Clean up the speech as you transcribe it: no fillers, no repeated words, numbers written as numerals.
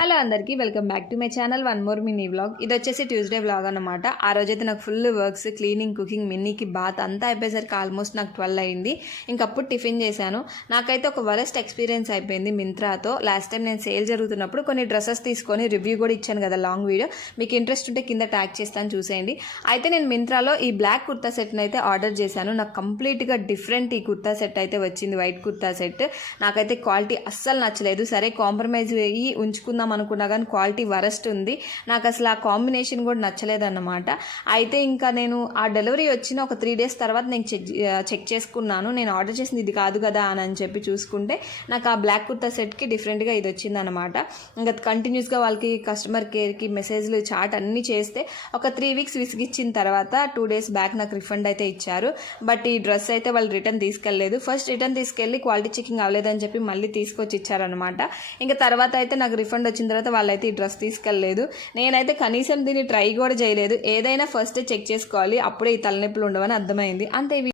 Hello అందరికీ welcome back to my channel one more mini vlog. ఇది వచ్చేసి Tuesday vlog అనమాట. ఆ రోజైతే నాకు ఫుల్ వర్క్స్, క్లీనింగ్, కుకింగ్, మిన్నీకి బాత్ అంతా అయిపోయేసరికి ఆల్మోస్ట్ నాకు 12 అయింది. ఇంకప్పుడు టిఫిన్ చేశాను. నాకైతే ఒక వరస్ట్ ఎక్స్పీరియన్స్ అయిపోయింది మింత్రాతో. లాస్ట్ టైం నేను సేల్ జరుగుతున్నప్పుడు కొన్ని డ్రెస్సెస్ తీసుకొని రివ్యూ కూడా ఇచ్చాను కదా, లాంగ్ వీడియో. మీకు ఇంట్రెస్ట్ ఉంటే కింద ట్యాగ్ చేస్తాను, చూసేయండి. అయితే నేను మింత్రాలో ఈ బ్లాక్ కుర్తా సెట్ని అయితే ఆర్డర్ చేశాను. నాకు కంప్లీట్గా డిఫరెంట్ ఈ కుర్తా సెట్ అయితే వచ్చింది, వైట్ కుర్తా సెట్. నాకైతే క్వాలిటీ అస్సలు నచ్చలేదు. సరే కాంప్రమైజ్ అయ్యి ఉంచుకుందాం అనుకున్నా కానీ క్వాలిటీ వరస్ట్ ఉంది. నాకు అసలు ఆ కాంబినేషన్ కూడా నచ్చలేదన్నమాట. అయితే ఇంకా నేను ఆ డెలివరీ వచ్చిన ఒక 3 days తర్వాత నేను చెక్ చేసుకున్నాను. నేను ఆర్డర్ చేసింది ఇది కాదు కదా అని చెప్పి చూసుకుంటే నాకు ఆ బ్లాక్ కుర్తా సెట్కి డిఫరెంట్గా ఇది వచ్చిందనమాట. ఇంకా కంటిన్యూస్గా వాళ్ళకి కస్టమర్ కేర్కి మెసేజ్లు, చాట్ అన్నీ చేస్తే ఒక 3 weeks విసిగిచ్చిన తర్వాత 2 days బ్యాక్ నాకు రిఫండ్ అయితే ఇచ్చారు. బట్ ఈ డ్రెస్ అయితే వాళ్ళు రిటర్న్ తీసుకెళ్ళలేదు. ఫస్ట్ రిటర్న్ తీసుకెళ్ళి క్వాలిటీ చెకింగ్ అవ్వలేదని చెప్పి మళ్ళీ తీసుకొచ్చి ఇచ్చారనమాట. ఇంకా తర్వాత అయితే నాకు రిఫండ్ వచ్చిన తర్వాత వాళ్ళైతే ఈ డ్రెస్ తీసుకెళ్ళలేదు. నేనైతే కనీసం దీన్ని ట్రై కూడా చేయలేదు. ఏదైనా ఫస్ట్ చెక్ చేసుకోవాలి, అప్పుడే ఈ తలనొప్పులు ఉండవని అర్థమైంది. అంతే.